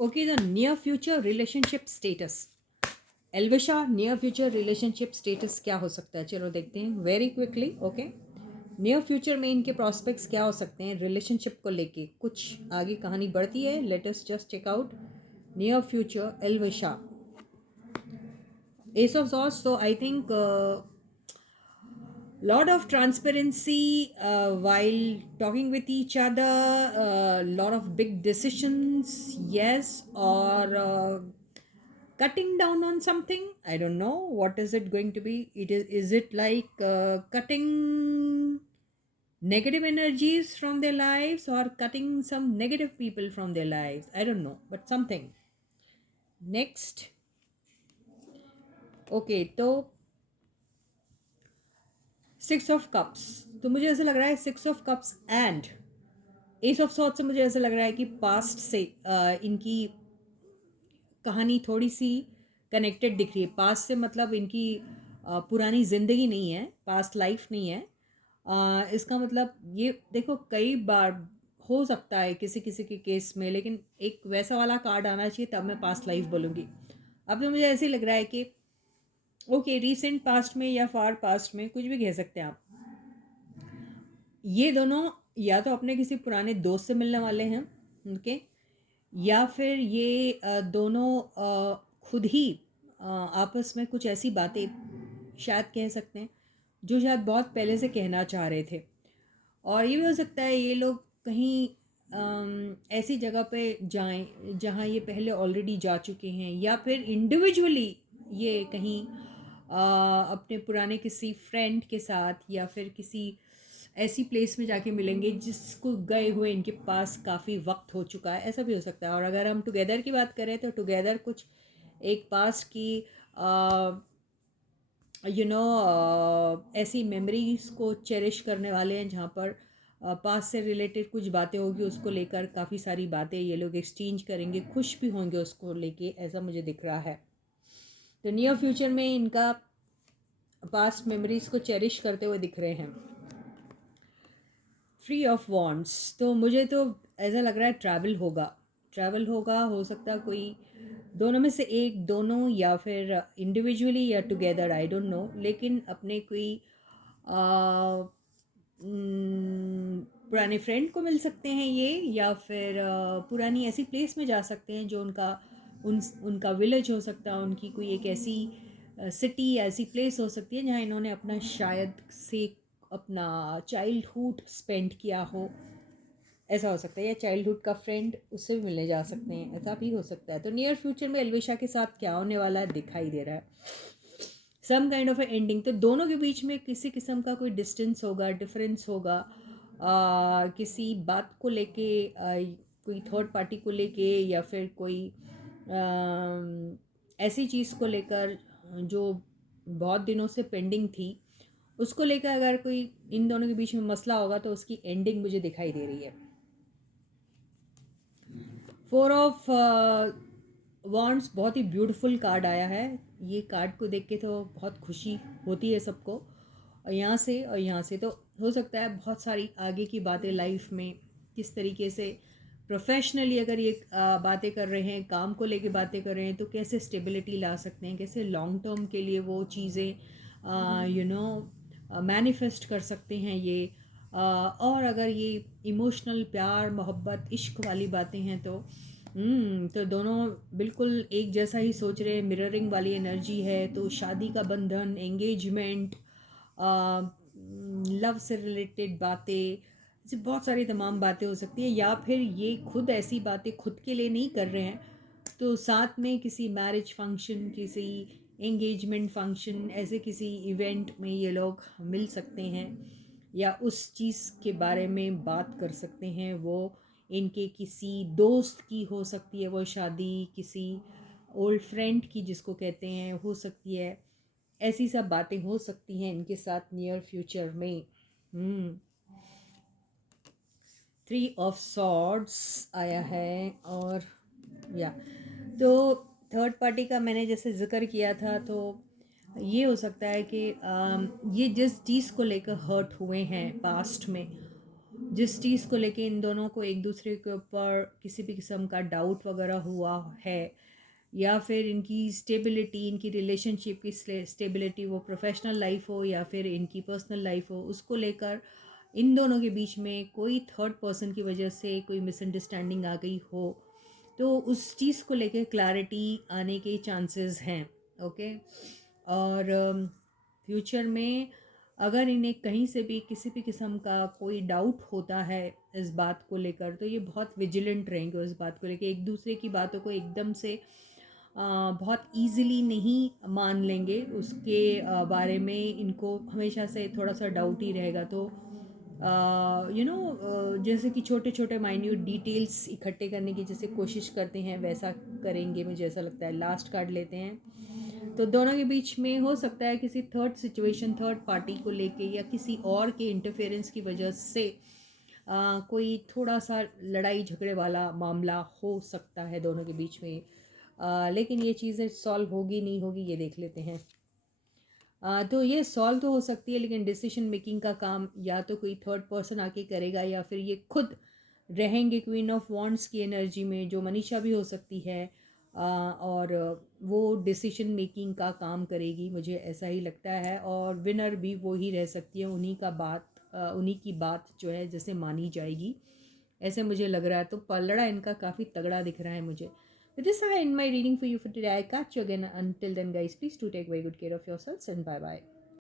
Okay, the near future relationship status. Elvisha, near future relationship status क्या हो सकता है? चलो देखते हैं very quickly. Okay, near future में इनके प्रॉस्पेक्ट्स क्या हो सकते हैं रिलेशनशिप को लेके? कुछ आगे कहानी बढ़ती है. Let us just check out near future Elvisha. Ace of swords. तो I think lot of transparency while talking with each other, lot of big decisions, yes, or cutting down on something. I don't know what is it going to be. Is it like cutting negative energies from their lives or cutting some negative people from their lives? I don't know, but something. Next. Okay, तो 6 of Cups. तो मुझे ऐसा लग रहा है 6 of Cups and S of sword से मुझे ऐसा लग रहा है कि पास्ट से इनकी कहानी थोड़ी सी कनेक्टेड दिख रही है. पास्ट से मतलब इनकी पुरानी ज़िंदगी नहीं है, पास्ट लाइफ नहीं है. इसका मतलब ये देखो, कई बार हो सकता है किसी किसी के केस में, लेकिन एक वैसा वाला कार्ड आना चाहिए तब मैं पास्ट लाइफ बोलूँगी. अब तो मुझे ऐसे ही लग रहा है कि ओके, रीसेंट पास्ट में या फार पास्ट में, कुछ भी कह सकते हैं आप. ये दोनों या तो अपने किसी पुराने दोस्त से मिलने वाले हैं, उनके, या फिर ये दोनों खुद ही आपस में कुछ ऐसी बातें शायद कह सकते हैं जो शायद बहुत पहले से कहना चाह रहे थे. और ये भी हो सकता है ये लोग कहीं ऐसी जगह पे जाएं जहां ये पहले ऑलरेडी जा चुके हैं, या फिर इंडिविजुअली ये कहीं अपने पुराने किसी फ्रेंड के साथ या फिर किसी ऐसी प्लेस में जाके मिलेंगे जिसको गए हुए इनके पास काफ़ी वक्त हो चुका है. ऐसा भी हो सकता है. और अगर हम टुगेदर की बात करें तो टुगेदर कुछ एक पास्ट की ऐसी मेमोरीज को चेरिश करने वाले हैं जहाँ पर पास से रिलेटेड कुछ बातें होगी, उसको लेकर काफ़ी सारी बातें ये लोग एक्सचेंज करेंगे, खुश भी होंगे उसको लेके, ऐसा मुझे दिख रहा है. तो नियर फ्यूचर में इनका पास्ट मेमोरीज को चेरिश करते हुए दिख रहे हैं. 3 of Wands. तो मुझे तो ऐसा लग रहा है ट्रैवल होगा. ट्रैवल होगा, हो सकता है कोई दोनों में से एक, दोनों या फिर इंडिविजुअली या टुगेदर, आई डोंट नो. लेकिन अपने कोई पुराने फ्रेंड को मिल सकते हैं ये, या फिर पुरानी ऐसी प्लेस में जा सकते हैं जो उनका विलेज हो सकता है, उनकी कोई एक ऐसी सिटी, ऐसी प्लेस हो सकती है जहाँ इन्होंने अपना शायद से अपना चाइल्डहुड स्पेंड किया हो. ऐसा हो सकता है. या चाइल्डहुड का फ्रेंड, उससे भी मिलने जा सकते हैं, ऐसा भी हो सकता है. तो नियर फ्यूचर में एल्विशा के साथ क्या होने वाला है दिखाई दे रहा है. Some kind of ending. तो दोनों के बीच में किसी किस्म का कोई डिस्टेंस होगा, डिफरेंस होगा, किसी बात को लेके, कोई थर्ड पार्टी को लेके, या फिर कोई ऐसी चीज़ को लेकर जो बहुत दिनों से पेंडिंग थी, उसको लेकर अगर कोई इन दोनों के बीच में मसला होगा तो उसकी एंडिंग मुझे दिखाई दे रही है. 4 of Wands बहुत ही ब्यूटीफुल कार्ड आया है. ये कार्ड को देख के तो बहुत खुशी होती है सबको, और यहाँ से तो हो सकता है बहुत सारी आगे की बातें लाइफ में, किस तरीके से प्रोफेशनली अगर ये बातें कर रहे हैं, काम को लेके बातें कर रहे हैं, तो कैसे स्टेबिलिटी ला सकते हैं, कैसे लॉन्ग टर्म के लिए वो चीज़ें मैनिफेस्ट कर सकते हैं ये. और अगर ये इमोशनल प्यार, मोहब्बत, इश्क वाली बातें हैं तो दोनों बिल्कुल एक जैसा ही सोच रहे हैं, मिररिंग वाली एनर्जी है. तो शादी का बंधन, एंगेजमेंट, लव से रिलेटेड बातें, ऐसी बहुत सारी तमाम बातें हो सकती है. या फिर ये खुद ऐसी बातें खुद के लिए नहीं कर रहे हैं, तो साथ में किसी मैरिज फंक्शन, किसी एंगेजमेंट फंक्शन, ऐसे किसी इवेंट में ये लोग मिल सकते हैं, या उस चीज़ के बारे में बात कर सकते हैं. वो इनके किसी दोस्त की हो सकती है वो शादी, किसी ओल्ड फ्रेंड की जिसको कहते हैं हो सकती है. ऐसी सब बातें हो सकती हैं इनके साथ नियर फ्यूचर में. 3 of Swords आया है. और या तो थर्ड पार्टी का मैंने जैसे जिक्र किया था, तो ये हो सकता है कि ये जिस चीज़ को लेकर हर्ट हुए हैं पास्ट में, जिस चीज़ को लेके इन दोनों को एक दूसरे के ऊपर किसी भी किस्म का डाउट वगैरह हुआ है, या फिर इनकी स्टेबिलिटी, इनकी रिलेशनशिप की स्टेबिलिटी, वो प्रोफेशनल लाइफ हो या फिर इनकी पर्सनल लाइफ हो, उसको लेकर इन दोनों के बीच में कोई थर्ड पर्सन की वजह से कोई मिसअंडरस्टैंडिंग आ गई हो, तो उस चीज़ को लेके क्लैरिटी आने के चांसेस हैं। ओके। और फ्यूचर में अगर इन्हें कहीं से भी किसी भी किस्म का कोई डाउट होता है इस बात को लेकर, तो ये बहुत विजिलेंट रहेंगे उस बात को लेकर, एक दूसरे की बातों को एकदम से बहुत इजीली नहीं मान लेंगे, उसके बारे में इनको हमेशा से थोड़ा सा डाउट ही रहेगा। तो जैसे कि छोटे छोटे माइन्यूट डिटेल्स इकट्ठे करने की जैसे कोशिश करते हैं, वैसा करेंगे मुझे ऐसा लगता है। लास्ट कार्ड लेते हैं, तो दोनों के बीच में हो सकता है किसी थर्ड सिचुएशन, थर्ड पार्टी को लेके या किसी और के इंटरफेरेंस की वजह से कोई थोड़ा सा लड़ाई झगड़े वाला मामला हो सकता है दोनों के बीच में। लेकिन ये चीज़ें सॉल्व होगी नहीं होगी ये देख लेते हैं। तो ये सॉल्व तो हो सकती है, लेकिन डिसीजन मेकिंग का काम या तो कोई थर्ड पर्सन आके करेगा या फिर ये खुद रहेंगे क्वीन ऑफ वॉन्ड्स की एनर्जी में, जो मनीषा भी हो सकती है। और वो डिसीजन मेकिंग का काम करेगी, मुझे ऐसा ही लगता है। और विनर भी वो ही रह सकती है, उन्हीं की बात जो है जैसे मानी जाएगी, ऐसे मुझे लग रहा है। तो पलड़ा इनका काफ़ी तगड़ा दिख रहा है मुझे। With this, I end my reading for you for today. I catch you again. Until then, guys, please do take very good care of yourselves and bye bye.